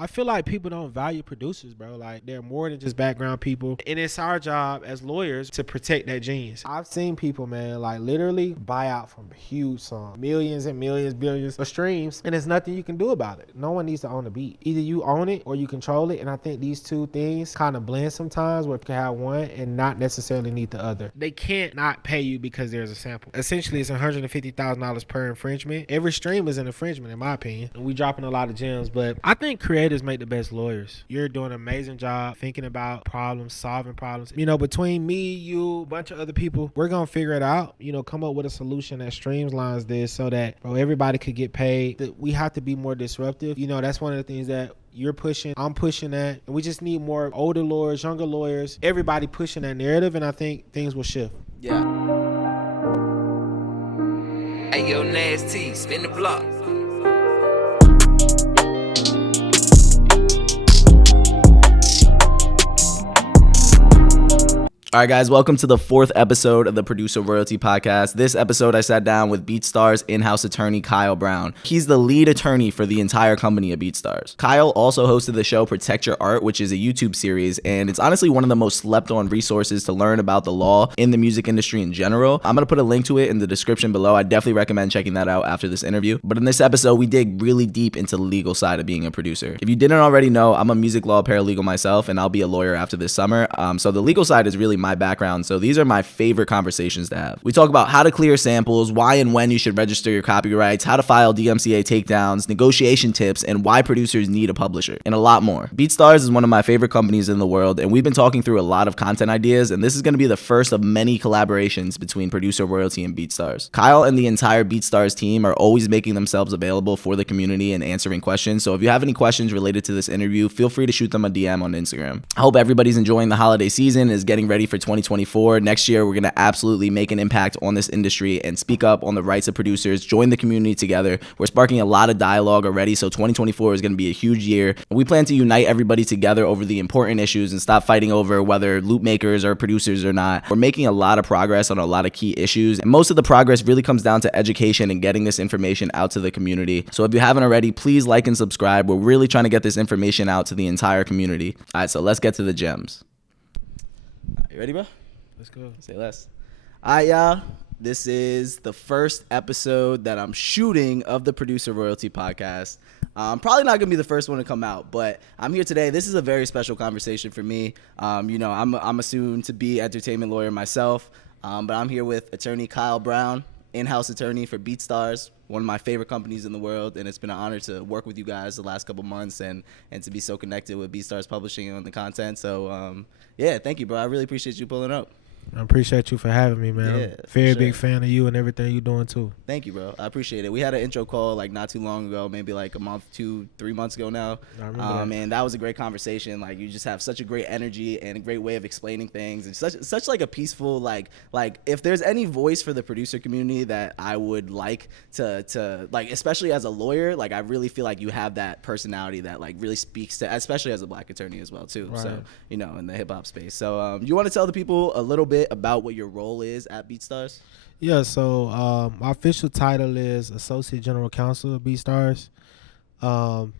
I feel like people don't value producers, bro. Like, they're more than just background people. And it's our job as lawyers to protect that genius. I've seen people, man, like literally buy out from huge songs. Millions and millions, billions of streams. And there's nothing you can do about it. No one needs to own the beat. Either you own it or you control it. And I think these two things kind of blend sometimes where you can have one and not necessarily need the other. They can't not pay you because there's a sample. Essentially, it's $150,000 per infringement. Every stream is an infringement, in my opinion. And we dropping a lot of gems, but I think creators make the best lawyers. You're doing an amazing job thinking about problems, solving problems. You know, between me, you, a bunch of other people, we're going to figure it out, you know, come up with a solution that streamlines this so that, bro, everybody could get paid. That we have to be more disruptive. You know, that's one of the things that you're pushing, I'm pushing that. And we just need more older lawyers, younger lawyers, everybody pushing that narrative, and I think things will shift. Yeah. Hey, yo, Nasty, spin the block. All right, guys, welcome to the 4th episode of the Producer Royalty Podcast. This episode, I sat down with BeatStars in-house attorney Kyle Brown. He's the lead attorney for the entire company of BeatStars. Kyle also hosted the show Protect Your Art, which is a YouTube series, and it's honestly one of the most slept-on resources to learn about the law in the music industry in general. I'm going to put a link to it in the description below. I definitely recommend checking that out after this interview. But in this episode, we dig really deep into the legal side of being a producer. If you didn't already know, I'm a music law paralegal myself, and I'll be a lawyer after this summer. So the legal side is really my background, so these are my favorite conversations to have. We talk about how to clear samples, why and when you should register your copyrights, how to file DMCA takedowns, negotiation tips, and why producers need a publisher, and a lot more. BeatStars is one of my favorite companies in the world, and we've been talking through a lot of content ideas, and this is going to be the first of many collaborations between Producer Royalty and BeatStars. Kyle and the entire BeatStars team are always making themselves available for the community and answering questions, so if you have any questions related to this interview, feel free to shoot them a DM on Instagram. I hope everybody's enjoying the holiday season, is getting ready for 2024. Next year, we're going to absolutely make an impact on this industry and speak up on the rights of producers, join the community together. We're sparking a lot of dialogue already, so 2024 is going to be a huge year. We plan to unite everybody together over the important issues and stop fighting over whether loop makers are producers or not. We're making a lot of progress on a lot of key issues, and most of the progress really comes down to education and getting this information out to the community. So if you haven't already, please like and subscribe. We're really trying to get this information out to the entire community. All right, so let's get to the gems. You ready, bro? Let's go. Say less. All right, y'all. This is the first episode that I'm shooting of the Producer Royalty Podcast. I'm probably not going to be the first one to come out, but I'm here today. This is a very special conversation for me. You know, I'm a soon-to-be entertainment lawyer myself, but I'm here with attorney Kyle Brown, in-house attorney for BeatStars, one of my favorite companies in the world, and it's been an honor to work with you guys the last couple months and to be so connected with BeatStars Publishing on the content. So, yeah, thank you, bro. I really appreciate you pulling up. I appreciate you for having me, man. Yeah, I'm very big fan of you and everything you're doing, too. Thank you, bro. I appreciate it. We had an intro call like not too long ago, maybe like a month, 2-3 months ago now. I remember that. And that was a great conversation. Like, you just have such a great energy and a great way of explaining things, and such like a peaceful, like if there's any voice for the producer community that I would like to like, especially as a lawyer, like I really feel like you have that personality that like really speaks to, especially as a black attorney as well too. Right. So, you know, in the hip hop space. So you want to tell the people a little bit about what your role is at BeatStars? Yeah, so my official title is Associate General Counsel of BeatStars. So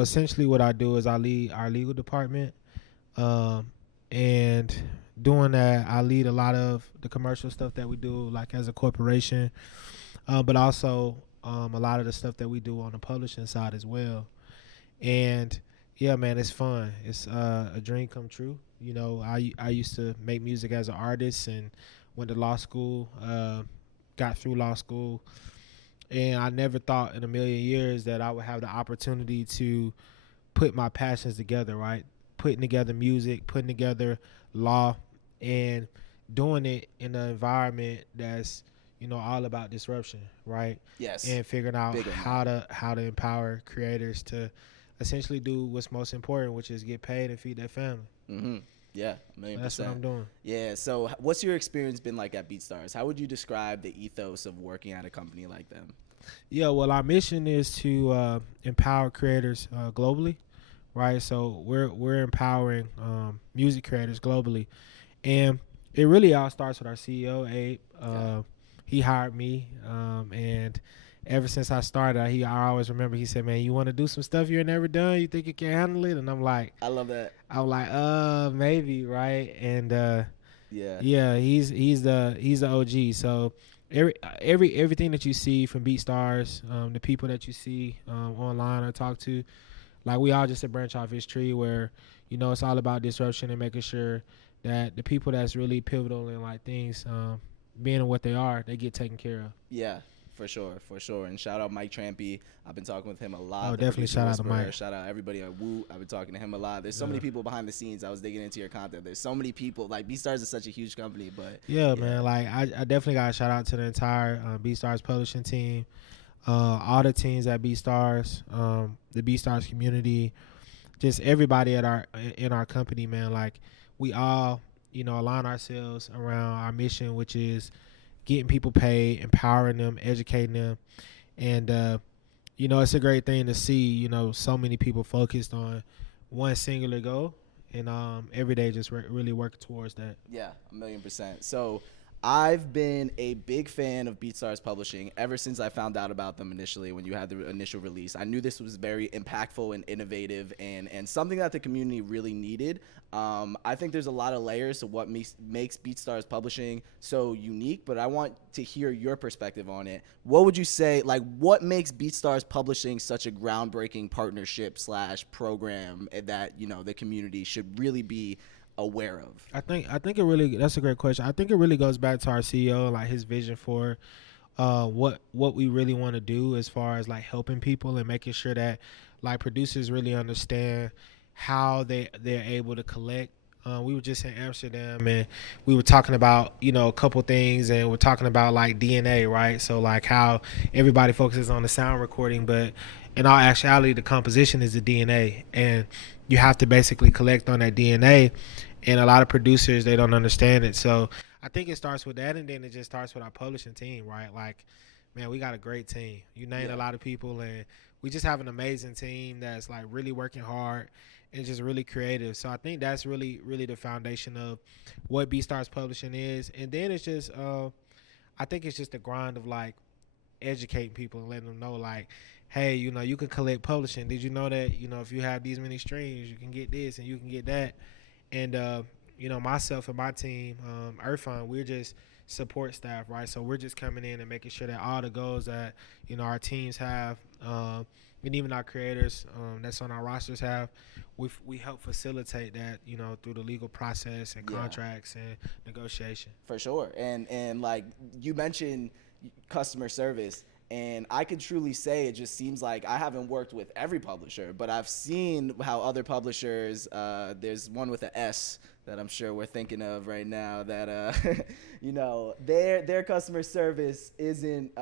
essentially what I do is I lead our legal department, and doing that, I lead a lot of the commercial stuff that we do, like as a corporation, but also a lot of the stuff that we do on the publishing side as well. And yeah, man, it's fun. It's a dream come true. You know, I used to make music as an artist and went to law school, got through law school, and I never thought in a million years that I would have the opportunity to put my passions together, right? Putting together music, putting together law, and doing it in an environment that's, you know, all about disruption, right? Yes. And figuring out how to empower creators to essentially do what's most important, which is get paid and feed their family. Mm-hmm. Yeah, 1,000,000%. That's what I'm doing. Yeah, so what's your experience been like at BeatStars? How would you describe the ethos of working at a company like them? Yeah, well, our mission is to empower creators globally, right? So we're empowering music creators globally. And it really all starts with our CEO, Abe. He hired me, and ever since I started, I always remember he said, "Man, you want to do some stuff you ain't never done? You think you can handle it?" And I'm like, I love that. I'm like, maybe, right? And Yeah. yeah, he's the OG. So everything that you see from BeatStars, the people that you see online or talk to, like we all just a branch off his tree where, you know, it's all about disruption and making sure that the people that's really pivotal in like things, being what they are, they get taken care of. Yeah, for sure. And shout out Mike Trampy. I've been talking with him a lot. Oh, definitely shout out to Mike. Shout out everybody at Woo. I've been talking to him a lot. There's so many people behind the scenes. I was digging into your content. There's so many people. Like, BeatStars is such a huge company, but yeah. Man, like I definitely got to shout out to the entire BeatStars Publishing team, all the teams at BeatStars, the BeatStars community, just everybody in our company, man. Like, we all, you know, align ourselves around our mission, which is getting people paid, empowering them, educating them. And, you know, it's a great thing to see, you know, so many people focused on one singular goal and every day just really working towards that. Yeah, 1,000,000%. So I've been a big fan of BeatStars Publishing ever since I found out about them initially when you had the initial release. I knew this was very impactful and innovative and something that the community really needed. I think there's a lot of layers to what makes BeatStars Publishing so unique, but I want to hear your perspective on it. What would you say, like, what makes BeatStars Publishing such a groundbreaking partnership / program that, you know, the community should really be aware of? I think it really, that's a great question. I think it really goes back to our CEO, like his vision for what we really want to do as far as like helping people and making sure that like producers really understand how they're able to collect. We were just in Amsterdam and we were talking about, you know, a couple things, and we're talking about like DNA, right? So like how everybody focuses on the sound recording, but in all actuality, the composition is the DNA, and you have to basically collect on that DNA. And a lot of producers, they don't understand it. So I think it starts with that, and then it just starts with our publishing team, right? Like, man, we got a great team. You named a lot of people, and we just have an amazing team that's like really working hard and just really creative. So I think that's really, really the foundation of what BeatStars Publishing is. And then it's just, I think it's just the grind of like educating people and letting them know like, hey, you know, you can collect publishing. Did you know that, you know, if you have these many streams, you can get this and you can get that. And, you know, myself and my team, Irfan, we're just support staff, right? So we're just coming in and making sure that all the goals that, you know, our teams have, and even our creators that's on our rosters have, we help facilitate that, you know, through the legal process and contracts and negotiation. For sure. And like you mentioned customer service, and I can truly say it just seems like I haven't worked with every publisher, but I've seen how other publishers, there's one with an S that I'm sure we're thinking of right now that, you know, their customer service isn't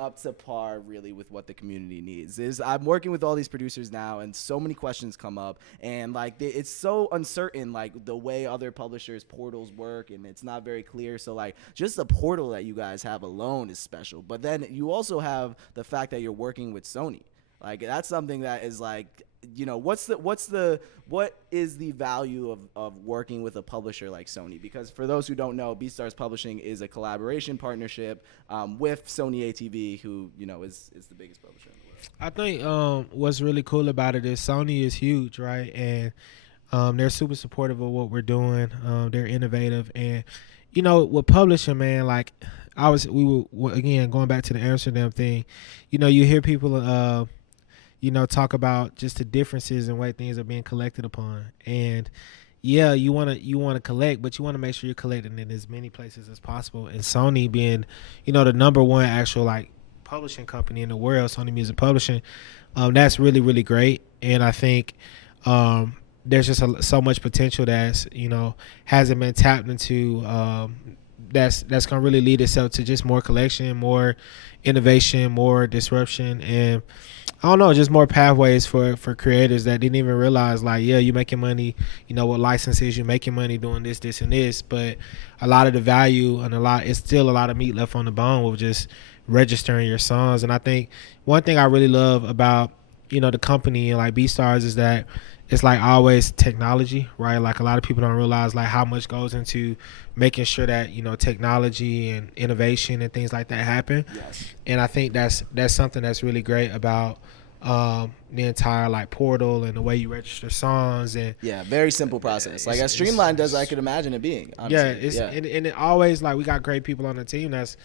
up to par really with what the community needs. I'm working with all these producers now, and so many questions come up, and like it's so uncertain, like the way other publishers' portals work, and it's not very clear. So like just the portal that you guys have alone is special. But then you also have the fact that you're working with Sony. Like that's something that is like, you know, what is the value of working with a publisher like Sony? Because for those who don't know, BeatStars Publishing is a collaboration partnership with Sony ATV, who, you know, is the biggest publisher in the world. I think what's really cool about it is Sony is huge, right? And they're super supportive of what we're doing. They're innovative, and you know, with publishing, man, like we were again going back to the Amsterdam thing. You know, you hear people you know, talk about just the differences in way things are being collected upon. And yeah, you want to collect, but you want to make sure you're collecting in as many places as possible. And Sony being, you know, the #1 actual like publishing company in the world, Sony Music Publishing, that's really, really great. And I think there's just so much potential that's, you know, hasn't been tapped into, that's going to really lead itself to just more collection, more innovation, more disruption, and I don't know, just more pathways for creators that didn't even realize, like, yeah, you're making money, you know, with licenses, you're making money doing this, this, and this, but a lot of the value and it's still a lot of meat left on the bone with just registering your songs. And I think one thing I really love about the company and like BeatStars is that it's like always technology, right? Like a lot of people don't realize like how much goes into making sure that technology and innovation and things like that happen. Yes. And I think that's something that's really great about the entire like portal and the way you register songs. And yeah, very simple process, like as streamlined as I could imagine it being, honestly. And it always, like, we got great people on the team that's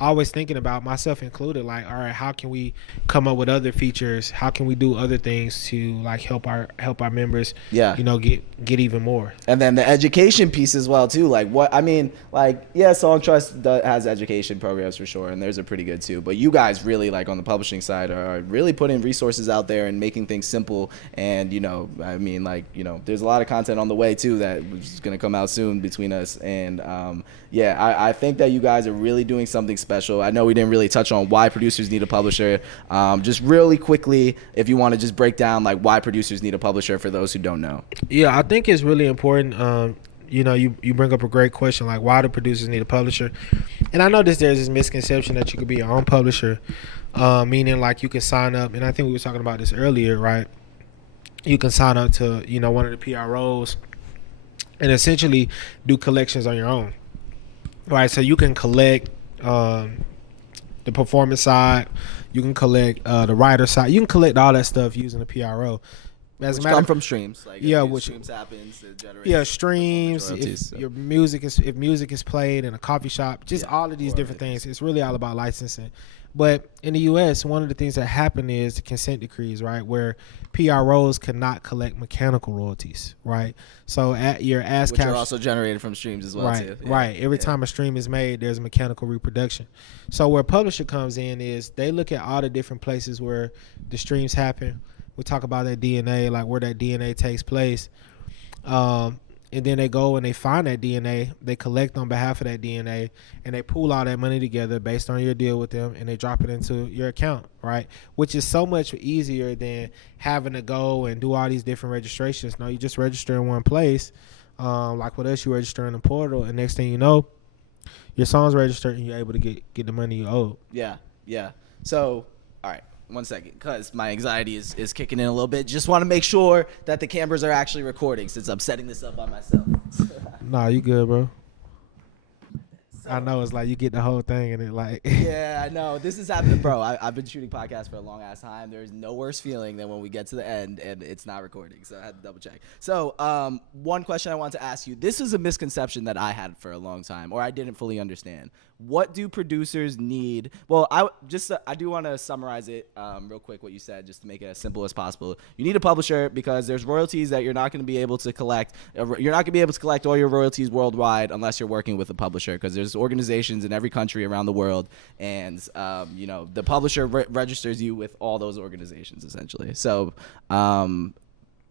always thinking about, myself included, like, all right, how can we come up with other features? How can we do other things to like help our members get even more? And then the education piece as well too. Like Song Trust has education programs for sure, and theirs are pretty good too, but you guys really, like on the publishing side, are really putting resources out there and making things simple. And there's a lot of content on the way too that is going to come out soon between us. And I think that you guys are really doing something special. I know we didn't really touch on why producers need a publisher. Just really quickly, if you want to just break down like why producers need a publisher for those who don't know. Yeah, I think it's really important. You bring up a great question, like why do producers need a publisher? And I know there's this misconception that you could be your own publisher, meaning like you can sign up, and I think we were talking about this earlier, right? You can sign up to one of the PROs and essentially do collections on your own, right? So you can collect the performance side, you can collect the writer side, you can collect all that stuff using the PRO. Which come from streams, like which streams happens, it generates streams. If music is played in a coffee shop, just all of these different things. It's really all about licensing. But in the U.S., one of the things that happened is the consent decrees, right, where PROs cannot collect mechanical royalties, right? So at your ASCAP, which are also generated from streams as well, right? Too. Yeah. Right. Every time a stream is made, there's a mechanical reproduction. So where publisher comes in is they look at all the different places where the streams happen. We talk about that DNA, like where that DNA takes place. And then they go and they find that DNA, they collect on behalf of that DNA, and they pool all that money together based on your deal with them, and they drop it into your account, right? Which is so much easier than having to go and do all these different registrations. No, you just register in one place. Like with us, you register in the portal, and next thing you know, your song's registered, and you're able to get the money you owe. Yeah. So, all right. 1 second, because my anxiety is kicking in a little bit. Just want to make sure that the cameras are actually recording, since I'm setting this up by myself. Nah, you good, bro. I know, it's like you get the whole thing and it like. Yeah, I know. This is happening, bro. I've been shooting podcasts for a long ass time. There's no worse feeling than when we get to the end and it's not recording. So I had to double check. So one question I want to ask you. This is a misconception that I had for a long time, or I didn't fully understand. What do producers need? Well, I do want to summarize it real quick, what you said, just to make it as simple as possible. You need a publisher because there's royalties that you're not going to be able to collect. You're not going to be able to collect all your royalties worldwide unless you're working with a publisher, because there's organizations in every country around the world, and the publisher registers you with all those organizations, essentially. So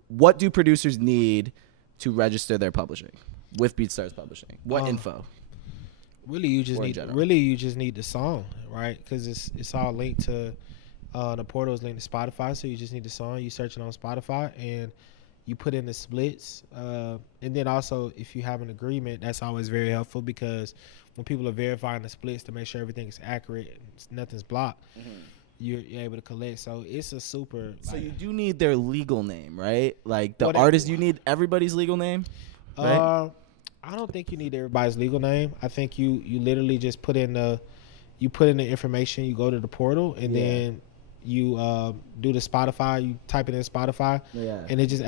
what do producers need to register their publishing with BeatStars Publishing? What info? Really, you just need the song, right? Because it's all linked to the portal is linked to Spotify, so you just need the song. You search it on Spotify and you put in the splits, and then also if you have an agreement, that's always very helpful, because when people are verifying the splits to make sure everything is accurate and nothing's blocked, you're able to collect. So it's a super. So you do need their legal name, right? Like the artist, you need everybody's legal name, right? I don't think you need everybody's legal name. I think you literally just put in the information. You go to the portal and then you do the Spotify. You type it in Spotify, and it just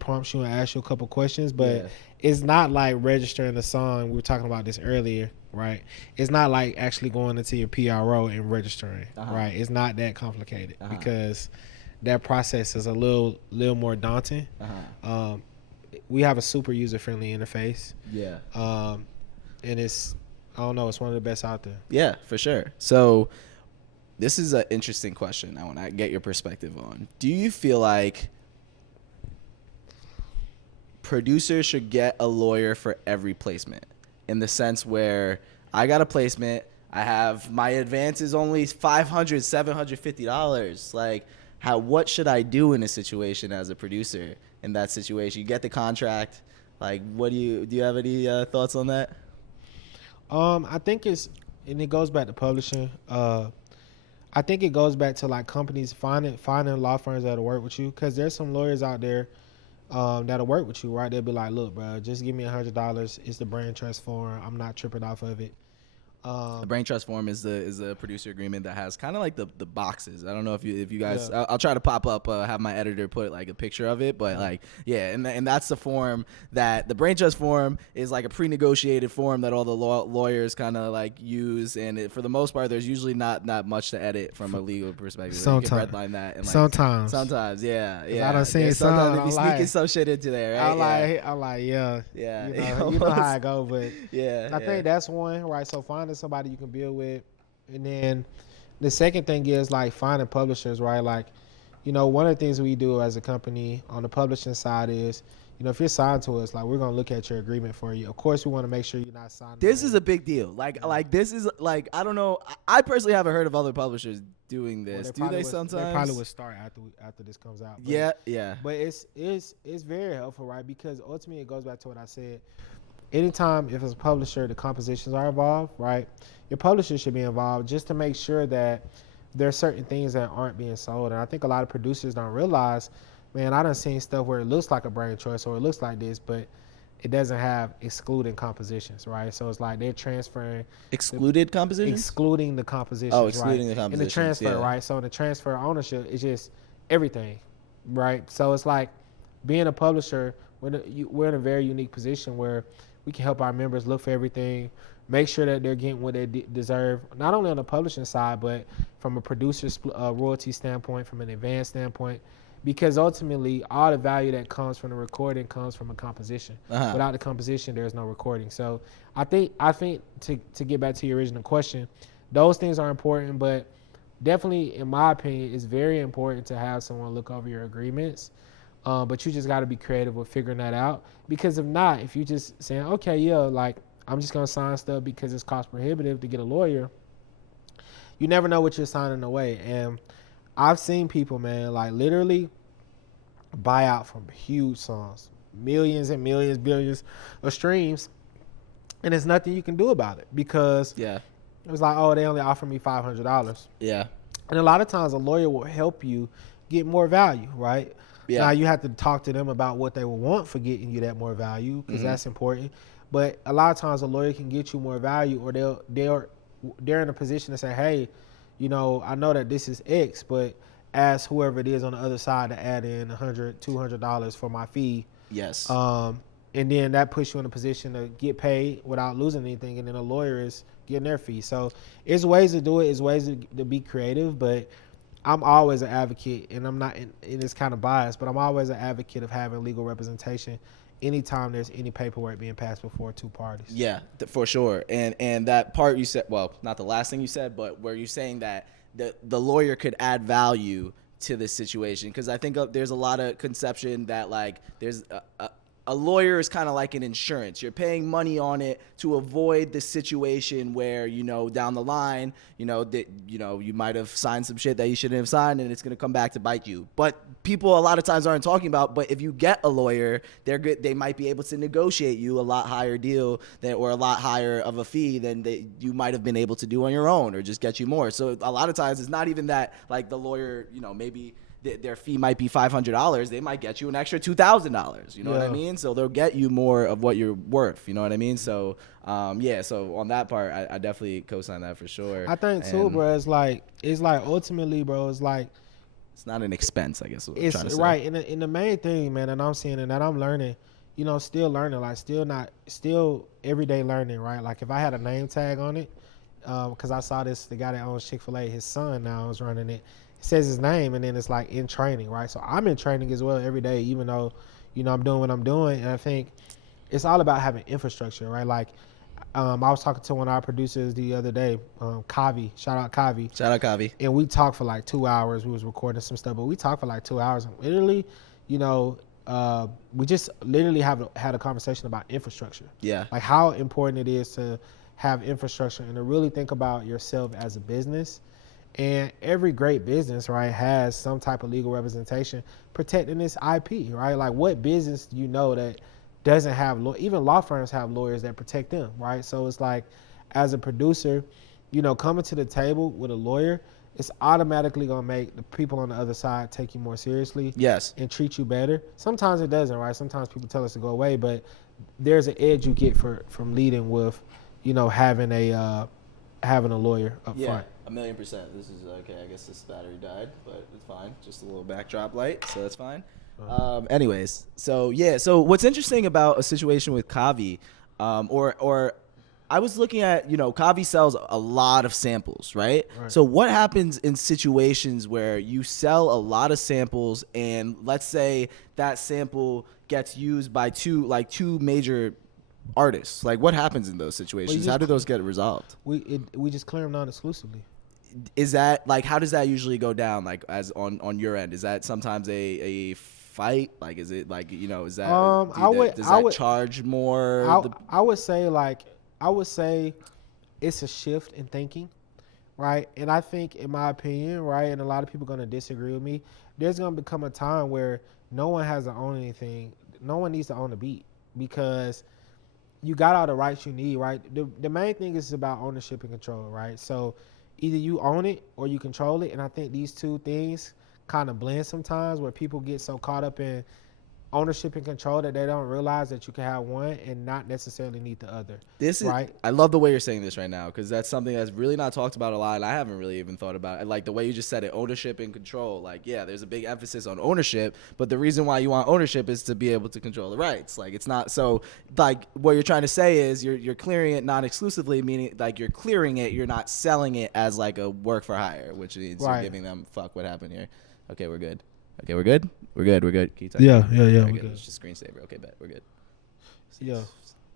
prompts you and asks you a couple questions. But it's not like registering a song. We were talking about this earlier, right? It's not like actually going into your PRO and registering, right? It's not that complicated because that process is a little more daunting. We have a super user-friendly interface. And it's one of the best out there. Yeah, for sure. So this is an interesting question I want to get your perspective on. Do you feel like producers should get a lawyer for every placement, in the sense where I got a placement, I have my advance is only $500, $750. Like, what should I do in a situation as a producer? In that situation, you get the contract. Like, do you have any thoughts on that? I think and it goes back to publishing. I I think it goes back to like companies finding law firms that'll work with you, because there's some lawyers out there that'll work with you, right? They'll be like, look, bro, just give me $100. It's the brand trust form. I'm not tripping off of it. The brain trust form is the producer agreement that has kind of like the boxes. I don't know if you guys. Yeah. I'll try to pop up, have my editor put like a picture of it, but like and that's the form that the brain trust form is like a pre-negotiated form that all the lawyers kind of like use, and for the most part, there's usually not much to edit from a legal perspective. Sometimes you can redline that. And like, sometimes, yeah. I done seen sometimes they be like, sneaking some shit into there. Right? I like, yeah. You know how I go, but I think that's one, right? So finding somebody you can build with, and then the second thing is like finding publishers, right? Like, one of the things we do as a company on the publishing side is, if you're signed to us, like, we're gonna look at your agreement for you. Of course, we want to make sure you're not signed. This is a big deal. Like this is like, I don't know. I personally haven't heard of other publishers doing this. Do they sometimes? They probably would start after this comes out. But, yeah. But it's very helpful, right? Because ultimately it goes back to what I said. Anytime if it's a publisher, the compositions are involved, right? Your publisher should be involved just to make sure that there are certain things that aren't being sold. And I think a lot of producers don't realize, man, I done seen stuff where it looks like a brand choice or it looks like this, but it doesn't have excluding compositions, right? So it's like they're transferring excluding the compositions, right? Excluding the compositions. In the transfer, right? So in the transfer ownership, it's just everything, right? So it's like being a publisher, we're in a very unique position where we can help our members look for everything, make sure that they're getting what they deserve, not only on the publishing side, but from a producer's royalty standpoint, from an advance standpoint, because ultimately all the value that comes from the recording comes from a composition. Without the composition, there's no recording. So I think to get back to your original question, those things are important, but definitely, in my opinion, it's very important to have someone look over your agreements. But you just got to be creative with figuring that out, because if not, if you just saying, okay, yeah, like, I'm just going to sign stuff because it's cost prohibitive to get a lawyer, you never know what you're signing away. And I've seen people, man, like literally buy out from huge songs, millions and millions, billions of streams, and there's nothing you can do about it, because it was like, oh, they only offered me $500. Yeah. And a lot of times a lawyer will help you get more value, right? Yeah. Now you have to talk to them about what they will want for getting you that more value, because that's important. But a lot of times a lawyer can get you more value, or they're in a position to say, hey, I know that this is X, but ask whoever it is on the other side to add in $100, $200 for my fee. Yes. And then that puts you in a position to get paid without losing anything, and then a lawyer is getting their fee. So it's ways to do it. It's ways to be creative, but I'm always an advocate, and I'm not, and it's kind of biased, but I'm always an advocate of having legal representation anytime there's any paperwork being passed before two parties. Yeah, for sure. And that part you said, well, not the last thing you said, but where you're saying that the lawyer could add value to this situation, because I think there's a lot of conception that like there's a lawyer is kind of like an insurance. You're paying money on it to avoid the situation where, down the line, you might have signed some shit that you shouldn't have signed, and it's going to come back to bite you. But people a lot of times aren't talking about, but if you get a lawyer, they might be able to negotiate you a lot higher deal or a lot higher of a fee than you might have been able to do on your own, or just get you more. So a lot of times it's not even that like the lawyer, maybe their fee might be $500. They might get you an extra $2,000. You know what I mean? So they'll get you more of what you're worth. You know what I mean? So, so on that part, I definitely co-sign that for sure. I think too, bro, it's like ultimately, bro, it's like, it's not an expense, I guess. It's trying to say. Right. And the main thing, man, and I'm seeing and that I'm learning, still learning, like still everyday learning, right? Like if I had a name tag on it, because I saw the guy that owns Chick-fil-A, his son now is running it. It says his name, and then it's like in training, right? So I'm in training as well every day, even though, I'm doing what I'm doing. And I think it's all about having infrastructure, right? Like I was talking to one of our producers the other day, Kavi. Shout out Kavi. And we talked for like 2 hours. We was recording some stuff, but we talked for like 2 hours. And literally, we just literally had a conversation about infrastructure. Yeah. Like how important it is to have infrastructure and to really think about yourself as a business. And every great business, right, has some type of legal representation protecting its IP, right? Like what business do you know that doesn't have, even law firms have lawyers that protect them, right? So it's like, as a producer, coming to the table with a lawyer it's automatically gonna make the people on the other side take you more seriously. Yes. And treat you better. Sometimes it doesn't, right? Sometimes people tell us to go away, but there's an edge you get from leading with, having a lawyer up front. 1,000,000%. This is okay. I guess this battery died, but it's fine. Just a little backdrop light, so that's fine. Anyways, so what's interesting about a situation with Kavi, or I was looking at, Kavi sells a lot of samples, right? So what happens in situations where you sell a lot of samples and let's say that sample gets used by two major artists? Like, what happens in those situations? How do those get resolved? We just clear them non-exclusively. Is that like, how does that usually go down? Like, as on your end, is that sometimes a fight? Like, is it like, is that does that charge more? I would say it's a shift in thinking, right? And I think, in my opinion, right, and a lot of people are going to disagree with me, there's going to become a time where no one has to own anything. No one needs to own a beat because you got all the rights you need, right? The main thing is about ownership and control, right? So either you own it or you control it. And I think these two things kind of blend sometimes, where people get so caught up in ownership and control that they don't realize that you can have one and not necessarily need the other. This is right. I love the way you're saying this right now, because that's something that's really not talked about a lot, and I haven't really even thought about it. Like the way you just said it, ownership and control. Like, yeah, there's a big emphasis on ownership, but the reason why you want ownership is to be able to control the rights. Like, it's not so. Like, what you're trying to say is you're clearing it non-exclusively, meaning like you're clearing it, you're not selling it as like a work for hire, which means you're giving them fuck. What happened here? Okay, we're good. Okay, we're good. We're good. We're good. Can you yeah. We're good. It's just screensaver. Okay, bet we're good. Yeah.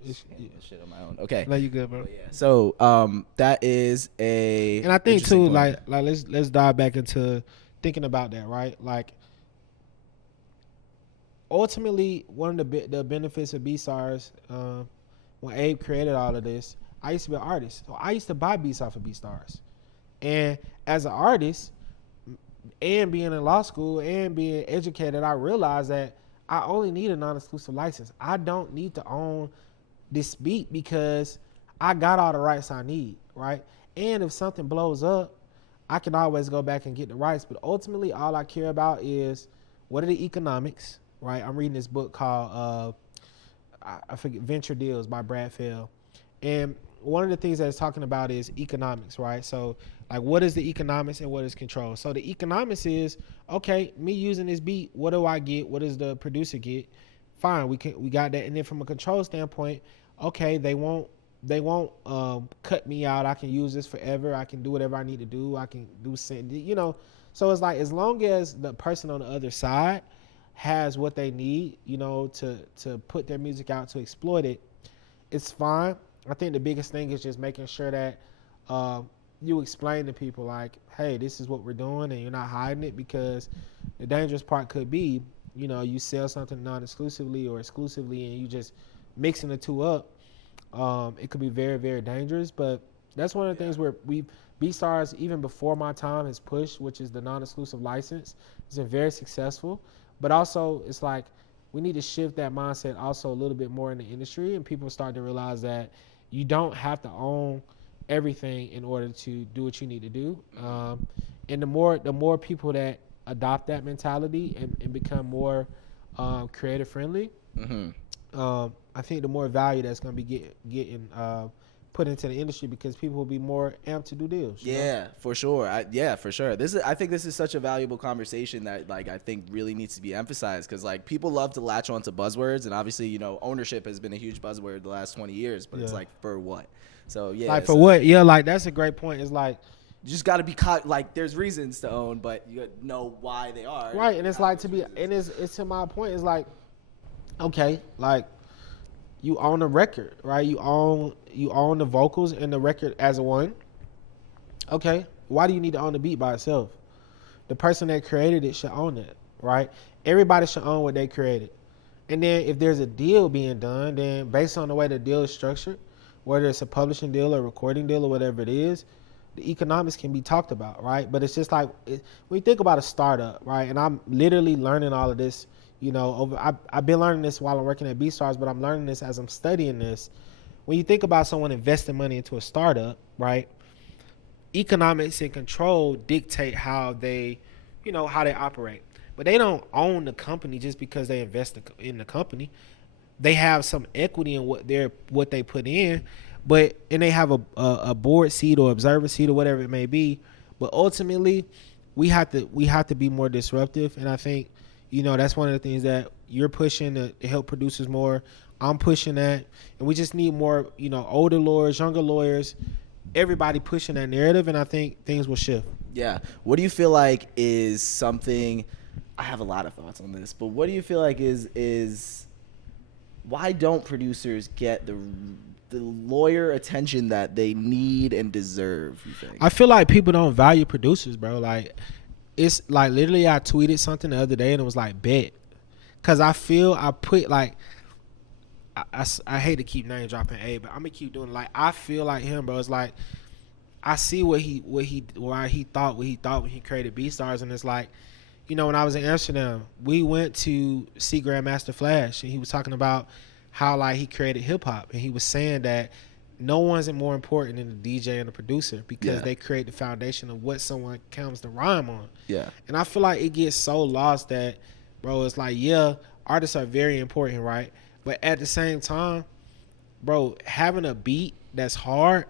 Shit on my own. Okay. No, you good, bro. Yeah. So that is a. And I think too, like let's dive back into thinking about that, right? Like, ultimately, one of the benefits of BeatStars, when Abe created all of this, I used to be an artist, so I used to buy beats off of BeatStars, and as an artist, and being in law school and being educated, I realized that I only need a non-exclusive license. I don't need to own this beat because I got all the rights I need, right? And if something blows up, I can always go back and get the rights. But ultimately, all I care about is what are the economics, right? I'm reading this book called I forget, Venture Deals by Brad Fell. And one of the things that it's talking about is economics, right? So, like, what is the economics and what is control? So the economics is, okay, me using this beat, what do I get? What does the producer get? Fine, we got that. And then from a control standpoint, okay, they won't cut me out. I can use this forever. I can do whatever I need to do. I can do, So it's like, as long as the person on the other side has what they need, to put their music out, to exploit it, it's fine. I think the biggest thing is just making sure that you explain to people, like, hey, this is what we're doing, and you're not hiding it, because the dangerous part could be, you sell something non-exclusively or exclusively and you just mixing the two up. It could be very, very dangerous, but that's one of the things where BeatStars, even before my time, has pushed, which is the non-exclusive license. It's been very successful, but also it's like we need to shift that mindset also a little bit more in the industry, and people start to realize that you don't have to own everything in order to do what you need to do. And the more people that adopt that mentality and become more creative friendly, I think the more value that's going to be getting put into the industry, because people will be more amped to do deals. For sure. For sure. I think this is such a valuable conversation that, like, I think really needs to be emphasized, because, like, people love to latch on to buzzwords, and obviously, ownership has been a huge buzzword the last 20 years, but it's like, for what? So like, for what? Yeah, like, that's a great point. It's like, you just got to be caught. Like, there's reasons to own, but you gotta know why they are. Right, and it's like, it's to my point. It's like, okay, like, you own the record, right? You own the vocals and the record as a one. Okay, why do you need to own the beat by itself? The person that created it should own it, right? Everybody should own what they created. And then if there's a deal being done, then based on the way the deal is structured, whether it's a publishing deal or recording deal or whatever it is, the economics can be talked about, right? But it's just like, when you think about a startup, right? And I'm literally learning all of this, I've been learning this while I'm working at BeatStars, but I'm learning this as I'm studying this. When you think about someone investing money into a startup, right? economics and control dictate how they, how they operate. But they don't own the company just because they invest in the company. They have some equity in what they put in, and they have a board seat or observer seat or whatever it may be. But ultimately, we have to be more disruptive, and I think that's one of the things that you're pushing to help producers more. I'm pushing that, and we just need more older lawyers, younger lawyers, everybody pushing that narrative, and I think things will shift. Yeah. What do you feel like is something? I have a lot of thoughts on this, but what do you feel like is why don't producers get the lawyer attention that they need and deserve, you think? I feel like people don't value producers, bro. Like, it's like literally I tweeted something the other day and it was like, bet. Because I hate to keep name dropping A, but I'm going to keep doing it. Like, I feel like him, bro. It's like, I see why he thought when he created BeatStars, and it's like, when I was in Amsterdam, we went to see Grandmaster Flash, and he was talking about how like he created hip hop, and he was saying that no one's more important than the DJ and the producer because they create the foundation of what someone comes to rhyme on. Yeah. And I feel like it gets so lost that, bro, it's like, yeah, artists are very important, right? But at the same time, bro, having a beat that's hard,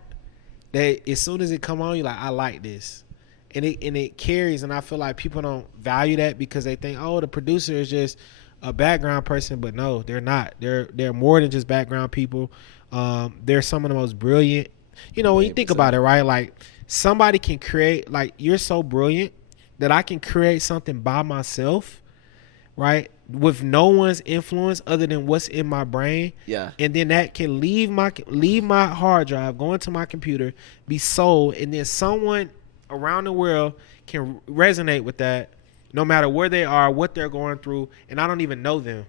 that as soon as it come on, you're like, I like this. And it carries, and I feel like people don't value that because they think, oh, the producer is just a background person, but no, they're not. They're more than just background people. They're some of the most brilliant. When you think about it, right? Like, somebody can create, like, you're so brilliant that I can create something by myself, right, with no one's influence other than what's in my brain. Yeah. And then that can leave my hard drive, go into my computer, be sold, and then someone around the world can resonate with that no matter where they are, what they're going through, and I don't even know them,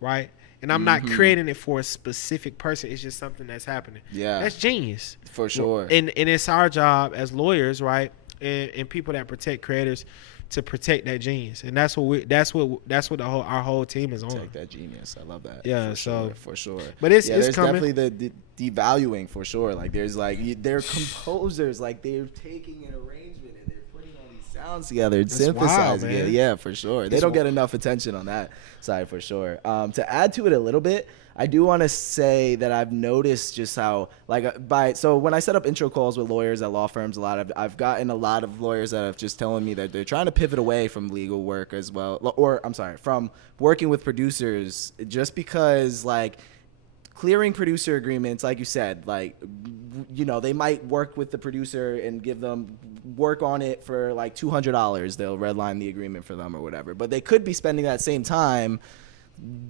right? And I'm not creating it for a specific person. It's just something that's happening. Yeah. That's genius. For sure. And it's our job as lawyers, right, and people that protect creators to protect that genius. And that's what our whole team is on. Protect that genius. I love that. Yeah, for sure. But it's there's coming. Definitely the devaluing for sure. Like, there's like, they're composers, like they're taking an arrangement and they're putting all these sounds together and synthesizing it. Yeah, for sure. They don't get enough attention on that side for sure. To add to it a little bit, I do want to say that I've noticed just how, like, so when I set up intro calls with lawyers at law firms, I've gotten a lot of lawyers that have just telling me that they're trying to pivot away from legal work as well, or I'm sorry, from working with producers, just because, like, clearing producer agreements, like you said, like, they might work with the producer and give them work on it for like $200. They'll redline the agreement for them or whatever, but they could be spending that same time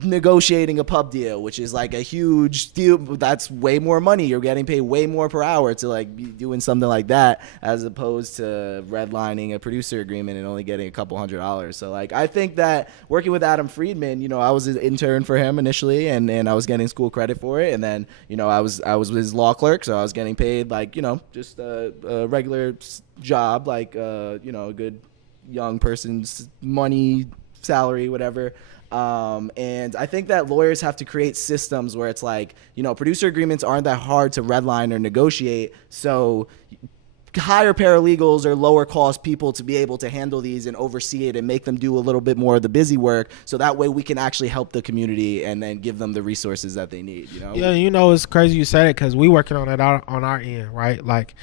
negotiating a pub deal, which is like a huge deal. That's way more money. You're getting paid way more per hour to like be doing something like that, as opposed to redlining a producer agreement and only getting a couple $100. So like, I think that working with Adam Friedman, I was an intern for him initially, and I was getting school credit for it, and then I was his law clerk, so I was getting paid like just a regular job, like a good young person's money, salary, whatever. And I think that lawyers have to create systems where it's like, producer agreements aren't that hard to redline or negotiate. So hire paralegals or lower cost people to be able to handle these and oversee it and make them do a little bit more of the busy work. So that way we can actually help the community and then give them the resources that they need, Yeah, it's crazy you say that because we working on it on our end, right? Like,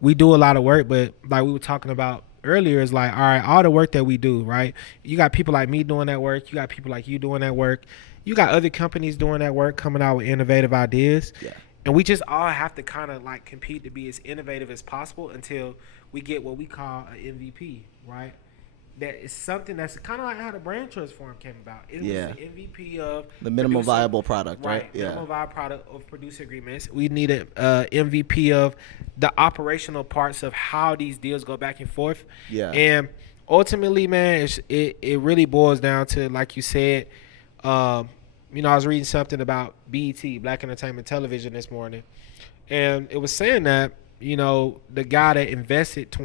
we do a lot of work, but like we were talking about earlier, is like, all right, all the work that we do, right? You got people like me doing that work. You got people like you doing that work. You got other companies doing that work, coming out with innovative ideas. Yeah. And we just all have to kind of like compete to be as innovative as possible until we get what we call an MVP, right? That is something that's kind of like how the brand transform came about. It was the MVP of the minimum viable product, right? Minimum viable product of producer agreements. We needed MVP of the operational parts of how these deals go back and forth. Yeah. And ultimately, man, it really boils down to, like you said, I was reading something about BET, Black Entertainment Television, this morning, and it was saying that, the guy that invested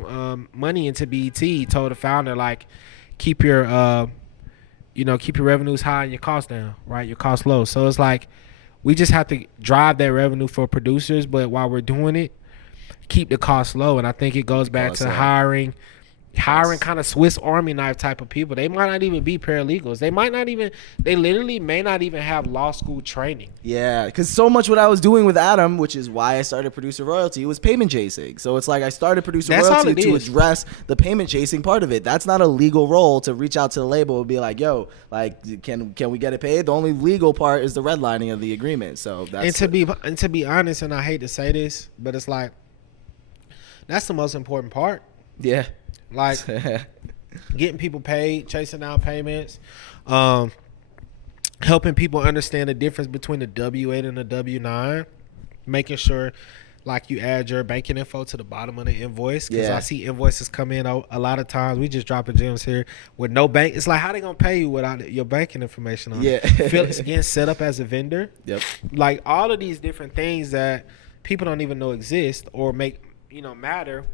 money into BET told the founder, like, keep your revenues high and your costs down, right? Your costs low. So it's like, we just have to drive that revenue for producers, but while we're doing it, keep the cost low. And I think it goes back to hiring kind of Swiss Army knife type of people. They might not even be paralegals. They literally may not even have law school training. Yeah, because so much what I was doing with Adam, which is why I started Producer Royalty, was payment chasing. So it's like I started Producer Royalty to address the payment chasing part of it. That's not a legal role to reach out to the label and be like, yo, like, can we get it paid? The only legal part is the redlining of the agreement. So that's and to be honest, and I hate to say this, but it's like that's the most important part. Yeah. Like getting people paid, chasing down payments, helping people understand the difference between the W-8 and the W-9, making sure like you add your banking info to the bottom of the invoice. Because I see invoices come in a lot of times. We just dropping gems here with no bank. It's like, how they going to pay you without your banking information on it? It's again set up as a vendor. Yep. Like all of these different things that people don't even know exist or make, matter.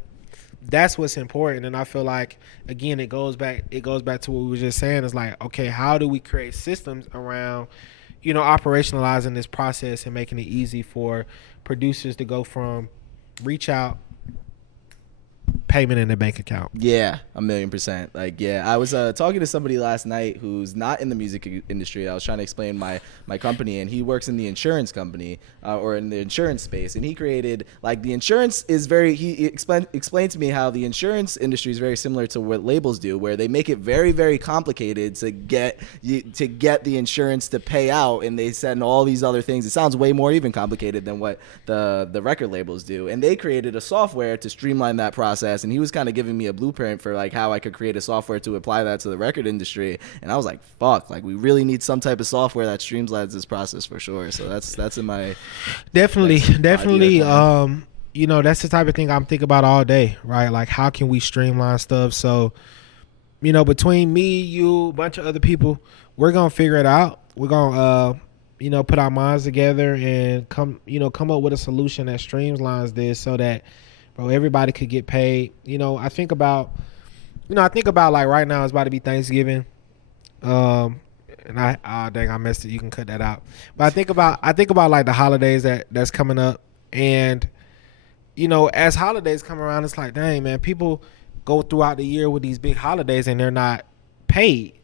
That's what's important. And I feel like, again, it goes back to what we were just saying. It's like, okay, how do we create systems around, operationalizing this process and making it easy for producers to go from reach out, payment in their bank account. Yeah, 1,000,000%. Like, yeah, I was talking to somebody last night who's not in the music industry. I was trying to explain my company, and he works in the insurance company or in the insurance space. And he created like the insurance is very. He explained to me how the insurance industry is very similar to what labels do, where they make it very, very complicated to get the insurance to pay out, and they send all these other things. It sounds way more even complicated than what the record labels do. And they created a software to streamline that process. And he was kind of giving me a blueprint for like how I could create a software to apply that to the record industry. And I was like, fuck, like we really need some type of software that streamlines this process for sure. So that's in my definitely. That's the type of thing I'm thinking about all day, right? Like how can we streamline stuff? So, between me, you, a bunch of other people, we're gonna figure it out. We're gonna put our minds together and come up with a solution that streamlines this so that everybody could get paid. I think about like right now it's about to be Thanksgiving. And I messed it. You can cut that out. But I think about like the holidays that's coming up, and as holidays come around, it's like, dang man, people go throughout the year with these big holidays and they're not paid.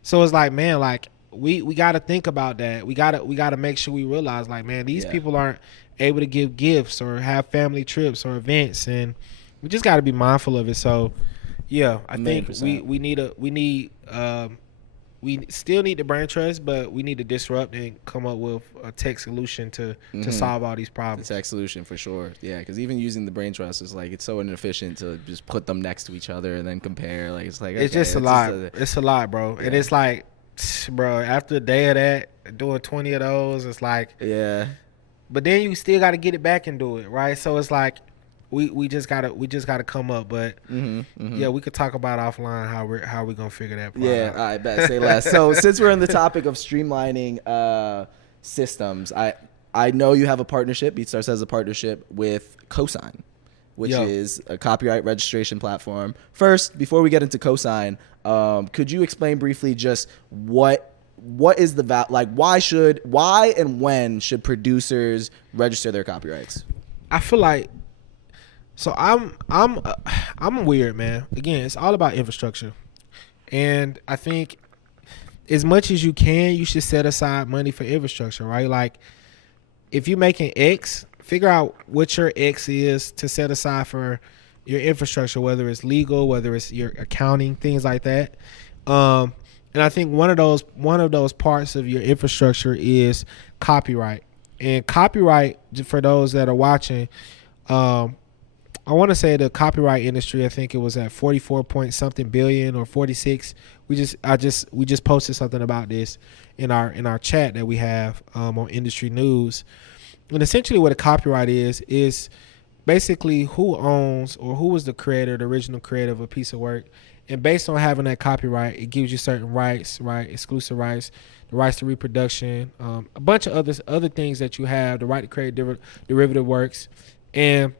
So it's like, man, like we got to think about that. We got to make sure we realize like, man, these people aren't able to give gifts or have family trips or events, and we just got to be mindful of it. So yeah, I think we still need the brand trust, but we need to disrupt and come up with a tech solution to solve all these problems. The tech solution for sure. Yeah, because even using the brain trust is like, it's so inefficient to just put them next to each other and then compare. Like it's like, okay, it's just a lot. It's a lot, bro. Yeah. And it's like, bro, after a day of that, doing 20 of those, it's like, yeah. But then you still got to get it back and do it, right? So it's like we just gotta come up. But yeah, we could talk about offline how we gonna figure that part out. I bet. Say less. So since we're on the topic of streamlining systems, I know you have a partnership. BeatStars has a partnership with Cosign, which is a copyright registration platform. First, before we get into Cosign, could you explain briefly just what is the why and when should producers register their copyrights? I feel like, so I'm weird, man. Again, it's all about infrastructure, and I think as much as you can, you should set aside money for infrastructure, right? Like if you're making X, figure out what your X is to set aside for your infrastructure, whether it's legal, whether it's your accounting, things like that. And I think one of those parts of your infrastructure is copyright. And copyright, for those that are watching, I want to say the copyright industry, I think it was at 44 point something billion or 46. We just posted something about this in our chat that we have on industry news. And essentially what a copyright is basically who owns or who was the creator, the original creator of a piece of work. And based on having that copyright, it gives you certain rights, right? Exclusive rights, the rights to reproduction, a bunch of other things that you have, the right to create derivative works. And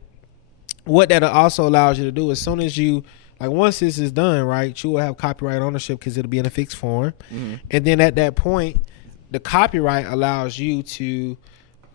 what that also allows you to do, as soon as you, like once this is done, right, you will have copyright ownership because it'll be in a fixed form. And then at that point, the copyright allows you to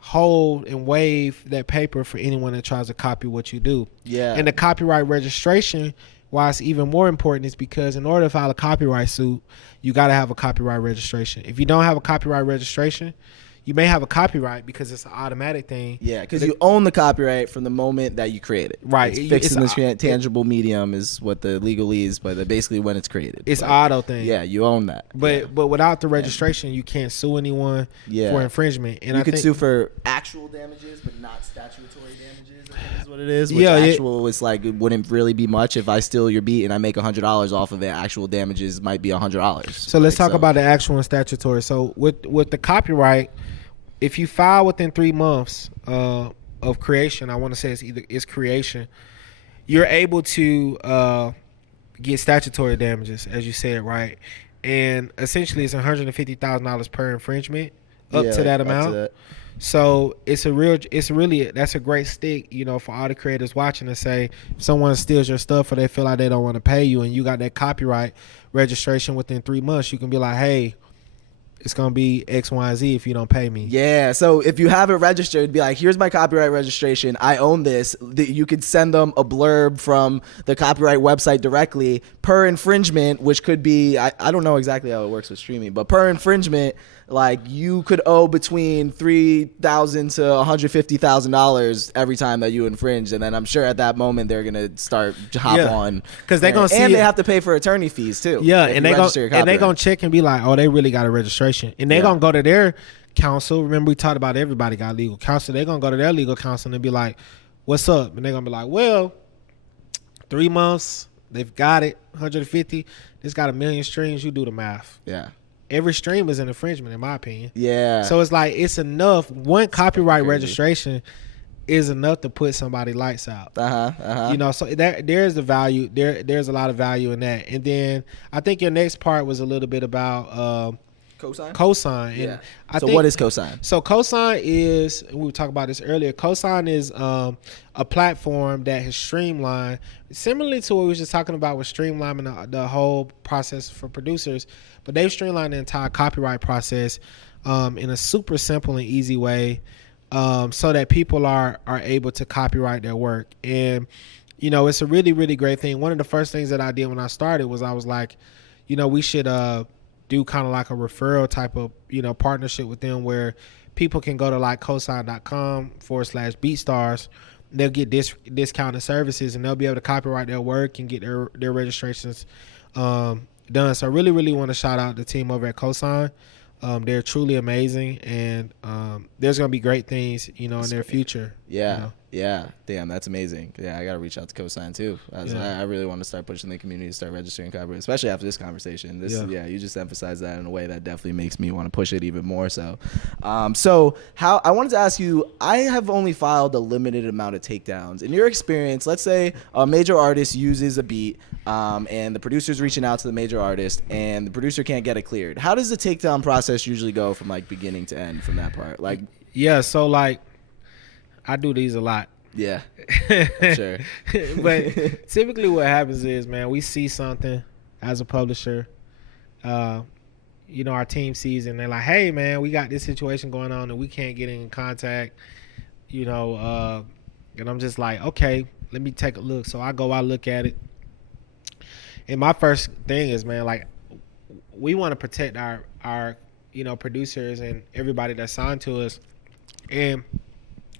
hold and waive that paper for anyone that tries to copy what you do. Yeah. And the copyright registration, why it's even more important, is because in order to file a copyright suit, you got to have a copyright registration. If you don't have a copyright registration, you may have a copyright because it's an automatic thing. Yeah, because you own the copyright from the moment that you create it. Right. It's fixed in the tangible medium is what the legalese, but basically when it's created. It's but, auto thing. Yeah, you own that. But without the registration, you can't sue anyone for infringement. And you I could think, sue for actual damages, but not statutory damages, I think is what it is. Which Yeah, actual is like, it wouldn't really be much. If I steal your beat and I make $100 off of it, actual damages might be $100. So let's talk about the actual and statutory. So with the copyright, if you file within 3 months of creation, I want to say it's creation, you're able to get statutory damages, as you said, right? And essentially, it's $150,000 per infringement up to that amount. So that's a great stick, for all the creators watching to say, if someone steals your stuff or they feel like they don't want to pay you, and you got that copyright registration within 3 months, you can be like, hey, it's going to be X, Y, and Z if you don't pay me. Yeah, so if you have it registered, be like, here's my copyright registration. I own this. You could send them a blurb from the copyright website directly per infringement, which could be, I don't know exactly how it works with streaming, but per infringement, like you could owe between $3,000 to $150,000 every time that you infringe, and then I'm sure at that moment they're gonna start hop on because they're gonna see and they have to pay for attorney fees too. Yeah, and they gonna check and be like, oh, they really got a registration, and they're gonna go to their counsel. Remember, we talked about everybody got legal counsel. They're gonna go to their legal counsel and be like, what's up? And they're gonna be like, well, 3 months, they've got it, 150. It's got 1 million streams. You do the math. Yeah. Every stream is an infringement, in my opinion. Yeah. So it's like, it's enough. One copyright registration is enough to put somebody lights out. So there's the value. There's a lot of value in that. And then I think your next part was a little bit about cosign. And yeah. So what is cosign? So cosign is, we were talking about this earlier, cosign is a platform that has streamlined, similarly to what we were just talking about with streamlining the whole process for producers, but they've streamlined the entire copyright process in a super simple and easy way, so that people are able to copyright their work. And it's a really, really great thing. One of the first things that I did when I started was I was like, we should do kind of like a referral type of partnership with them, where people can go to like cosign.com/BeatStars. They'll get discounted services, and they'll be able to copyright their work and get their registrations done. So I really, really want to shout out the team over at Cosign. They're truly amazing, and there's gonna be great things in their future. Yeah, damn, that's amazing. Yeah, I gotta reach out to Cosign too. I really want to start pushing the community to start registering copyright, especially after this conversation. You just emphasized that in a way that definitely makes me want to push it even more. So, how I wanted to ask you, I have only filed a limited amount of takedowns. In your experience, let's say a major artist uses a beat, and the producer's reaching out to the major artist, and the producer can't get it cleared. How does the takedown process usually go from like beginning to end from that part? Like, so like, I do these a lot. Yeah, I'm sure. But typically what happens is, man, we see something as a publisher. Our team sees it, and they're like, hey, man, we got this situation going on and we can't get in contact. And I'm just like, okay, let me take a look. So I look at it. And my first thing is, man, like, we want to protect our producers and everybody that's signed to us. And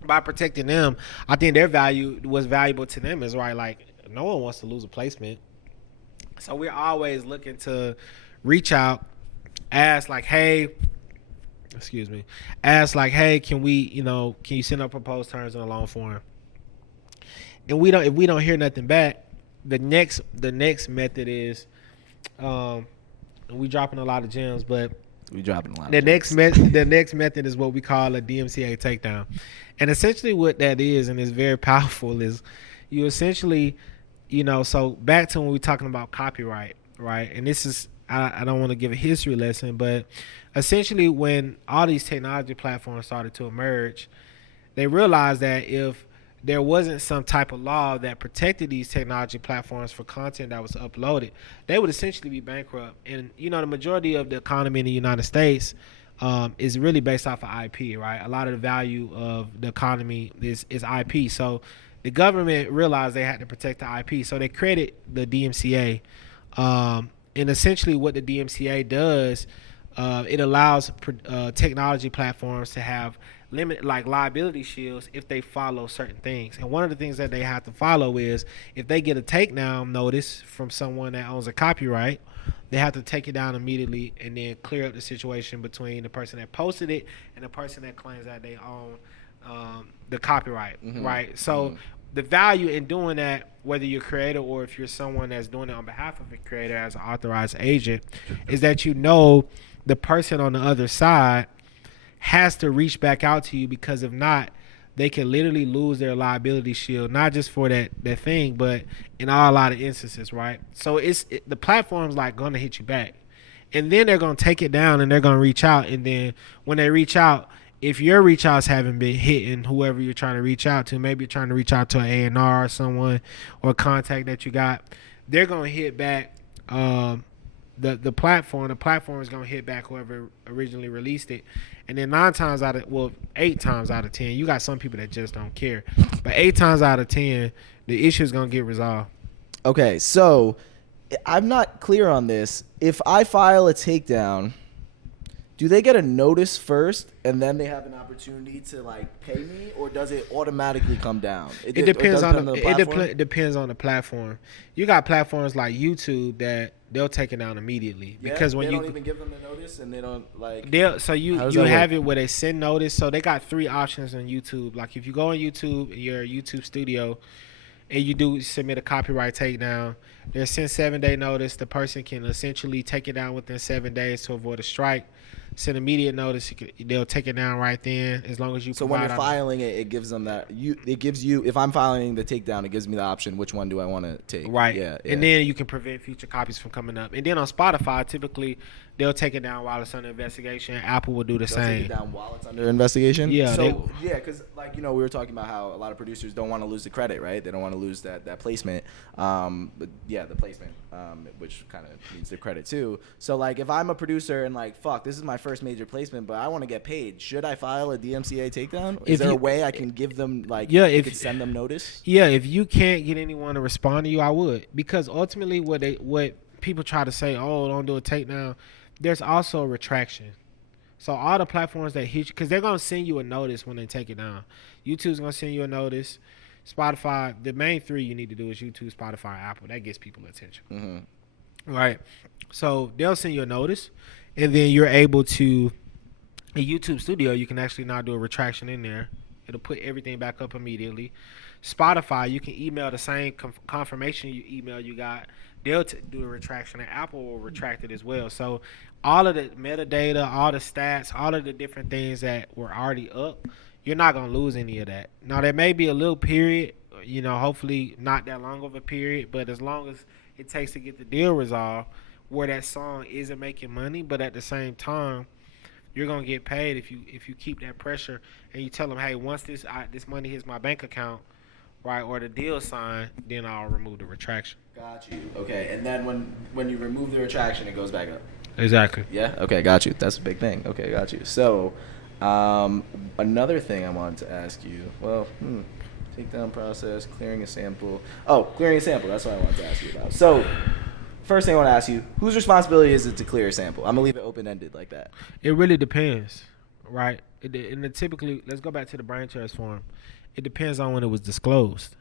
by protecting them, I think their value, what's valuable to them is, right, like, no one wants to lose a placement. So we're always looking to reach out, ask like, hey, can we, can you send up proposed terms in a loan form? And if we don't hear nothing back, the next method is, we dropping a lot of gems, but the next method is what we call a DMCA takedown. And essentially what that is, and it's very powerful, is you essentially, so back to when we were talking about copyright, right? And this is, I don't want to give a history lesson, but essentially when all these technology platforms started to emerge, they realized that if there wasn't some type of law that protected these technology platforms for content that was uploaded, they would essentially be bankrupt. And, the majority of the economy in the United States is really based off of IP, right? A lot of the value of the economy is IP. So the government realized they had to protect the IP, so they created the DMCA. And essentially, what the DMCA does, it allows technology platforms to have like liability shields if they follow certain things. And one of the things that they have to follow is if they get a takedown notice from someone that owns a copyright, they have to take it down immediately and then clear up the situation between the person that posted it and the person that claims that they own the copyright, right? So the value in doing that, whether you're a creator or if you're someone that's doing it on behalf of a creator as an authorized agent, is that you know the person on the other side has to reach back out to you, because if not, they can literally lose their liability shield, not just for that thing, but in a lot of instances, right? So the platform's like going to hit you back, and then they're going to take it down and they're going to reach out, and then when they reach out, if your reach outs haven't been hitting whoever you're trying to reach out to, maybe you're trying to reach out to an A&R or someone or a contact that you got, they're going to hit back the platform. The platform is going to hit back whoever originally released it. And then 8 times out of 10, you got some people that just don't care. But 8 times out of 10, the issue is going to get resolved. Okay, so I'm not clear on this. If I file a takedown, do they get a notice first and then they have an opportunity to like pay me, or does it automatically come down? It depends on it depends on the platform. You got platforms like YouTube that they'll take it down immediately, because when they don't even give them the notice, and they don't like. So you have it where they send notice. So they got 3 options on YouTube. Like if you go on YouTube, your YouTube studio, and you do submit a copyright takedown, they'll send 7-day notice. The person can essentially take it down within 7 days to avoid a strike. Send immediate notice. They'll take it down right then, as long as you. So when you're filing it, it gives them that it gives you. If I'm filing the takedown, it gives me the option. Which one do I want to take? Right. Yeah. And then you can prevent future copies from coming up. And then on Spotify, typically they'll take it down while it's under investigation. Apple will do the same. Take it down while it's under investigation. Yeah. So because like we were talking about how a lot of producers don't want to lose the credit, right? They don't want to lose that placement. But the placement, which kind of needs the credit too. So like if I'm a producer and like this is my first major placement, but I want to get paid, should I file a DMCA takedown? Is there a way I can give them you could send them notice? Yeah, if you can't get anyone to respond to you, I would, because ultimately what people try to say, oh, don't do a takedown, there's also a retraction. So all the platforms that hit you, because they're gonna send you a notice when they take it down. YouTube's gonna send you a notice. Spotify, the main 3 you need to do is YouTube, Spotify, Apple. That gets people attention. Right. So they'll send you a notice, and then you're able to, in YouTube Studio, you can actually now do a retraction in there. It'll put everything back up immediately. Spotify, you can email the same confirmation email you got. They'll do a retraction, and Apple will retract it as well. So all of the metadata, all the stats, all of the different things that were already up, you're not going to lose any of that. Now, there may be a little period, hopefully not that long of a period, but as long as it takes to get the deal resolved where that song isn't making money, but at the same time, you're going to get paid if you keep that pressure and you tell them, hey, once this money hits my bank account, right, or the deal signed, then I'll remove the retraction. Got you. Okay, and then when you remove the retraction, it goes back up. Exactly. Yeah. Okay, got you. That's a big thing. Okay, got you. So, another thing I wanted to ask you. Well, takedown process, clearing a sample. Oh, clearing a sample. That's what I wanted to ask you about. So, first thing I want to ask you: whose responsibility is it to clear a sample? I'm gonna leave it open-ended like that. It really depends, right? Typically, let's go back to the brain trust form. It depends on when it was disclosed.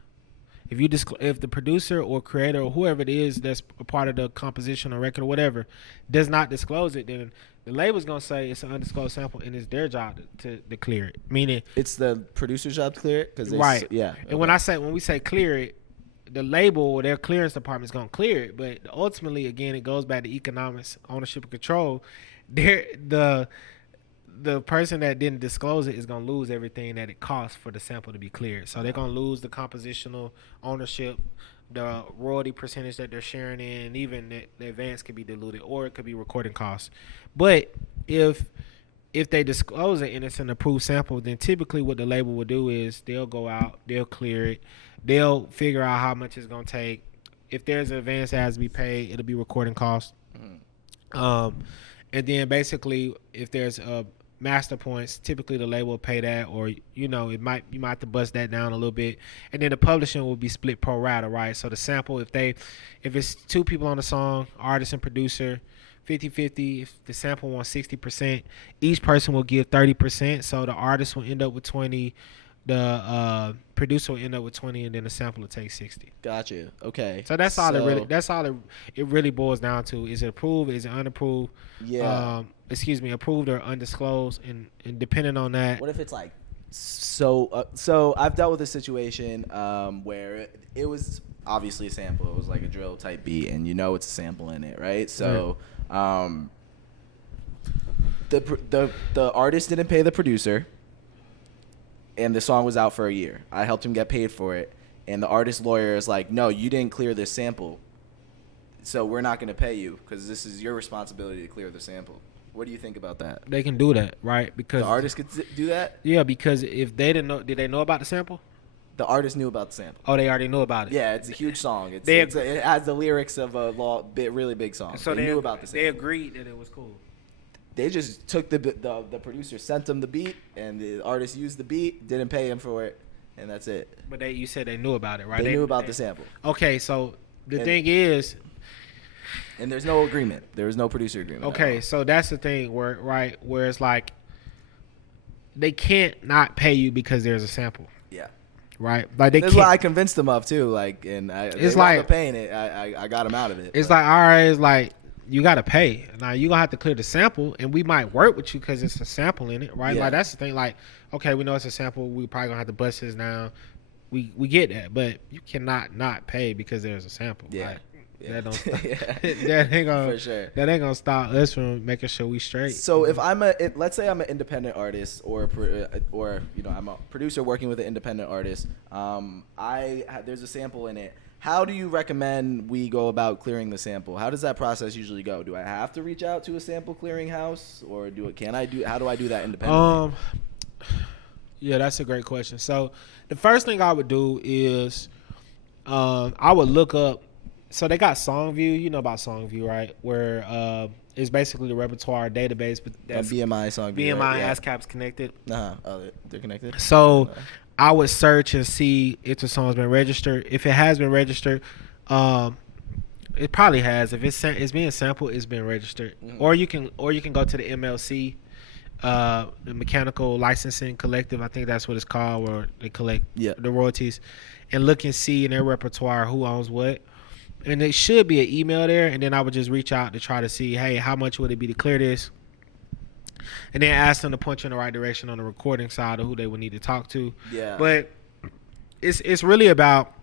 If the producer or creator or whoever it is that's a part of the composition or record or whatever does not disclose it, then the label's gonna say it's an undisclosed sample and it's their job to clear it. Meaning it's the producer's job to clear it, right? Yeah. And when we say clear it, the label or their clearance department is gonna clear it. But ultimately, again, it goes back to economics, ownership, and control. The person that didn't disclose it is going to lose everything that it costs for the sample to be cleared. So they're going to lose the compositional ownership, the royalty percentage that they're sharing in, and even the advance could be diluted, or it could be recording costs. But if they disclose it and it's an approved sample, then typically what the label will do is they'll go out, they'll clear it, they'll figure out how much it's going to take. If there's an advance that has to be paid, it'll be recording costs. And then basically, if there's a master points, typically the label will pay that, or you might have to bust that down a little bit, and then the publishing will be split pro rata, right? So the sample, if it's two people on the song, artist and producer, 50-50. If the sample wants 60%, each person will give 30%. So the artist will end up with 20, the producer will end up with 20, and then the sample will take 60. Gotcha. Okay. So it really boils down to: is it approved? Is it unapproved? Yeah. Approved or undisclosed, and depending on that. What if it's like so I've dealt with a situation where it was obviously a sample. It was like a drill type beat, and it's a sample in it, right? So the artist didn't pay the producer, and the song was out for a year. I helped him get paid for it, and the artist lawyer is like, no, you didn't clear this sample, so we're not going to pay you because this is your responsibility to clear the sample. What do you think about that? They can do that, right? Because the artist could do that? Yeah, because if they didn't know, did they know about the sample? The artist knew about the sample. Oh, they already knew about it. Yeah, it's a huge song. It has the lyrics of a really big song. So they knew about the sample. They agreed that it was cool. They just took the producer, sent them the beat, and the artist used the beat, didn't pay him for it, and that's it. But you said they knew about it, right? They knew about the sample. Okay, so the thing is, and there's no agreement. There was no producer agreement. Okay, so that's the thing where it's like they can't not pay you because there's a sample. Yeah. Right. Like that's what I convinced them of too. Like, and it's like paying it. I got them out of it. It's like, all right, it's like you got to pay. Now you gonna have to clear the sample, and we might work with you because it's a sample in it, right? Yeah. Like that's the thing. Like, okay, we know it's a sample. We probably gonna have to bust this down. We get that, but you cannot not pay because there's a sample. Yeah. Like, that don't stop. That ain't gonna for sure. That ain't gonna stop us from making sure we straight. So if let's say I'm an independent artist or I'm a producer working with an independent artist, there's a sample in it. How do you recommend we go about clearing the sample? How does that process usually go? Do I have to reach out to a sample clearing house, or how do I do that independently? Yeah, that's a great question. So the first thing I would do is I would look up. So they got Songview. You know about Songview, right? Where it's basically the repertoire database, but that's BMI Songview. BMI right? ASCAP's connected. Oh, they're connected. So I would search and see if the song's been registered. If it has been registered, it probably has. If it's being sampled, it's been registered. Mm-hmm. Or you can go to the MLC, the Mechanical Licensing Collective. I think that's what it's called, where they collect the royalties, and look and see in their repertoire who owns what. And it should be an email there, and then I would just reach out to try to see, hey, how much would it be to clear this? And then ask them to point you in the right direction on the recording side of who they would need to talk to. Yeah. But it's really about,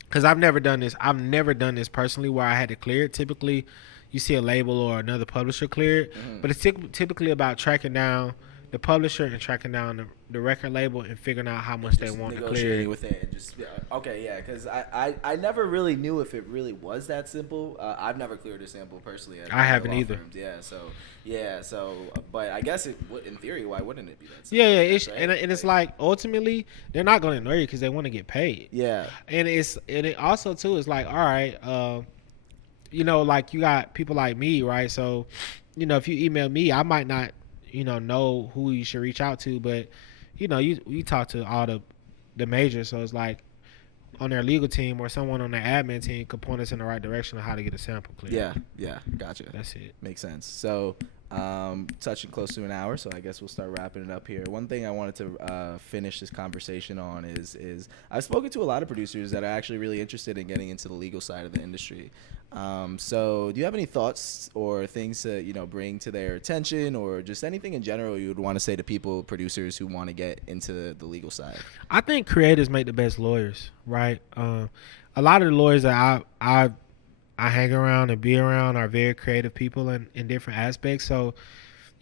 because I've never done this. I've never done this personally where I had to clear it. Typically, you see a label or another publisher clear it. Mm-hmm. But it's typically about tracking down the publisher and tracking down the record label and figuring out how much they want to clear. With it and just because I never really knew if it really was that simple. I've never cleared a sample personally. I haven't either. Firms. So but I guess in theory, why wouldn't it be that simple? Yeah. And it's like ultimately they're not going to ignore you because they want to get paid. Yeah. And it also too is like, all right, like you got people like me, right? So, if you email me, I might not know who you should reach out to, but you talk to all the majors, so it's like on their legal team or someone on their admin team could point us in the right direction of how to get a sample clear. Yeah, gotcha. That's it. Makes sense. So touching close to an hour, so I guess we'll start wrapping it up here. One thing I wanted to finish this conversation on is I've spoken to a lot of producers that are actually really interested in getting into the legal side of the industry. So do you have any thoughts or things to bring to their attention, or just anything in general you would want to say to producers who want to get into the legal side? I think creators make the best lawyers, right? A lot of the lawyers that I hang around and be around are very creative people in different aspects. So,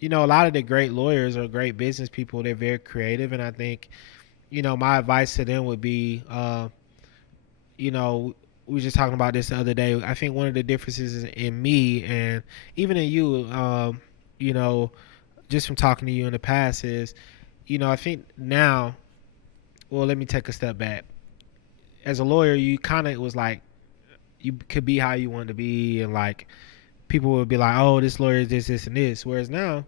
a lot of the great lawyers or great business people, they're very creative. And I think, my advice to them would be, we were just talking about this the other day. I think one of the differences in me and even in you, just from talking to you in the past is, I think now, well, let me take a step back. As a lawyer, you kind of was like, you could be how you wanted to be, and like people would be like, oh, this lawyer is this, and this. Whereas now,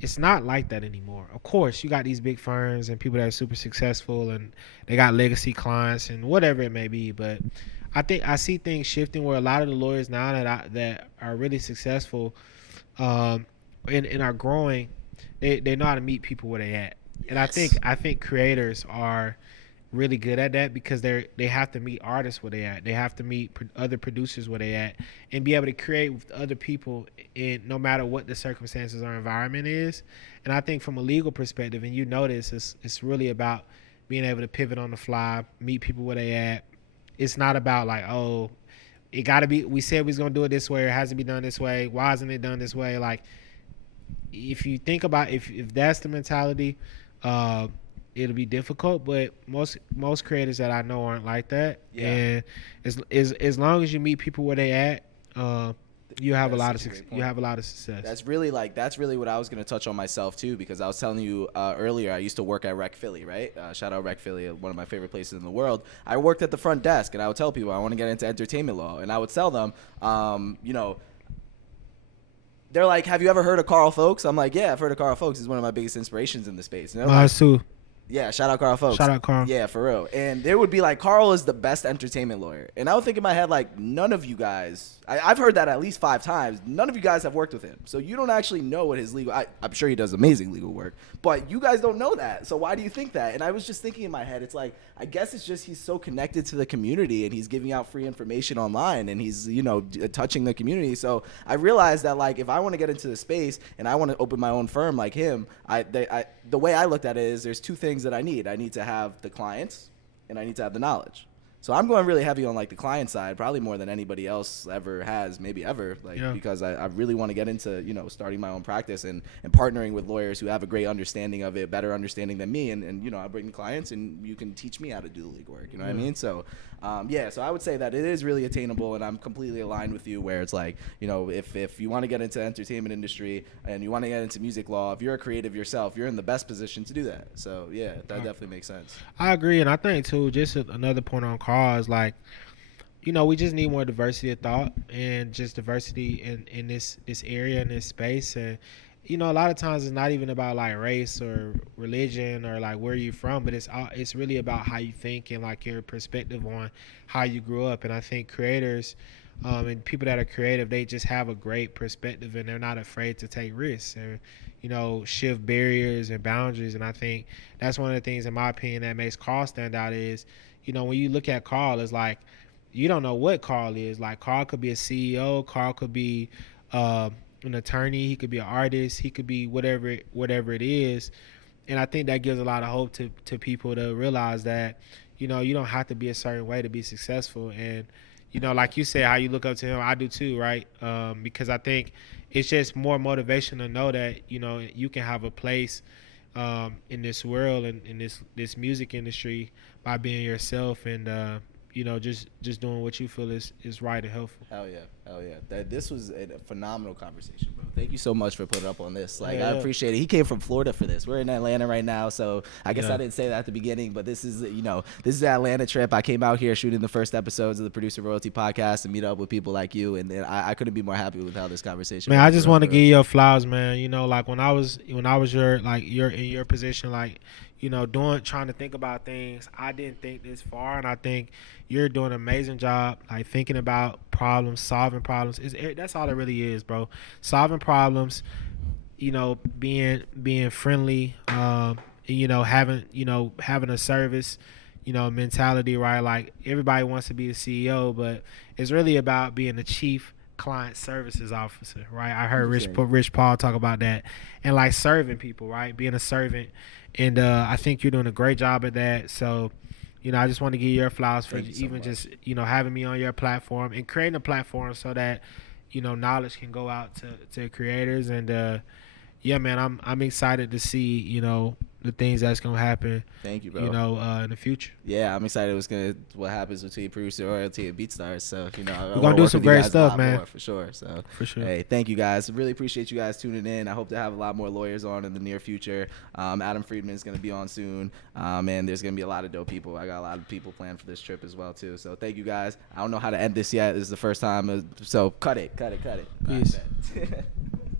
it's not like that anymore. Of course, you got these big firms and people that are super successful and they got legacy clients and whatever it may be. But I think I see things shifting where a lot of the lawyers now that are really successful and are growing, they know how to meet people where they at. And I think creators are really good at that because they have to meet artists where they at. They have to meet other producers where they at and be able to create with other people in no matter what the circumstances or environment is. And I think from a legal perspective, and you notice it's really about being able to pivot on the fly, meet people where they at. It's not about like, oh, it got to be, we said we was going to do it this way, or it has to be done this way. Why isn't it done this way? Like, if you think about if that's the mentality, it'll be difficult. But most creators that I know aren't like that. Yeah. And as long as you meet people where they at, you have a lot of success. That's really what I was going to touch on myself too, because I was telling you earlier, I used to work at Rec Philly, right? Shout out Rec Philly, one of my favorite places in the world. I worked at the front desk, and I would tell people I want to get into entertainment law, and I would tell them, they're like, have you ever heard of Carl Folks? I'm like, yeah, I've heard of Carl Folks. He's one of my biggest inspirations in the space. And they're like, too. Yeah, shout out Carl Folks. Shout out Carl. Yeah, for real. And there would be like, Carl is the best entertainment lawyer. And I would think in my head, like, none of you guys, I've heard that at least 5 times. None of you guys have worked with him. So you don't actually know what his legal, I'm sure he does amazing legal work, but you guys don't know that. So why do you think that? And I was just thinking in my head, it's like, I guess it's just he's so connected to the community and he's giving out free information online and he's, touching the community. So I realized that, like, if I want to get into the space and I want to open my own firm like him, the way I looked at it is there's 2 things that I need. I need to have the clients and I need to have the knowledge. So I'm going really heavy on like the client side, probably more than anybody else ever has, maybe ever, because I really want to get into, starting my own practice and partnering with lawyers who have a great understanding of it, better understanding than me. And I bring the clients and you can teach me how to do the legal work. You know what I mean? So, so I would say that it is really attainable, and I'm completely aligned with you where it's like, if you want to get into the entertainment industry and you want to get into music law, if you're a creative yourself, you're in the best position to do that. So, yeah, that definitely makes sense. I agree. And I think, too, just another point on cause, like, we just need more diversity of thought and just diversity in this area, in this space. And a lot of times it's not even about like race or religion or like where you're from, but it's really about how you think and like your perspective on how you grew up. And I think creators and people that are creative, they just have a great perspective and they're not afraid to take risks and shift barriers and boundaries. And I think that's one of the things, in my opinion, that makes Carl stand out is, when you look at Carl, it's like you don't know what Carl is. Like, Carl could be a CEO, Carl could be an attorney, he could be an artist, he could be whatever it is. And I think that gives a lot of hope to people to realize that you don't have to be a certain way to be successful. And like you said, how you look up to him, I do too, right? Because I think it's just more motivation to know that you can have a place in this world and in this music industry by being yourself and just doing what you feel is right and helpful. Hell yeah. This was a phenomenal conversation, bro. Thank you so much for putting up on this. Like, I appreciate it. He came from Florida for this. We're in Atlanta right now, so I guess I didn't say that at the beginning, but this is this is the Atlanta trip. I came out here shooting the first episodes of the Producer Royalty podcast and meet up with people like you, and I couldn't be more happy with how this conversation went. Man, I just want to give you your flowers, man. Like when I was you're in your position, like trying to think about things. I didn't think this far, and I think you're doing an amazing job, like thinking about problems, solving problems. That's all it really is, bro. Solving problems, being friendly, having a service, mentality, right? Like, everybody wants to be a CEO, but it's really about being the chief client services officer, right? I heard Rich Paul talk about that, and like serving people, right? Being a servant. And I think you're doing a great job at that. So, I just want to give you your flowers for just having me on your platform and creating a platform so that, knowledge can go out to creators. And, yeah, man, I'm excited to see, the things that's gonna happen. Thank you, bro. You know, in the future. Yeah, I'm excited. What happens between Producer Royalty and BeatStars. So we're gonna do some great stuff, man. For sure. So for sure. Hey, thank you guys. Really appreciate you guys tuning in. I hope to have a lot more lawyers on in the near future. Adam Friedman is gonna be on soon. And there's gonna be a lot of dope people. I got a lot of people planned for this trip as well too. So thank you guys. I don't know how to end this yet. This is the first time. So cut it. Peace.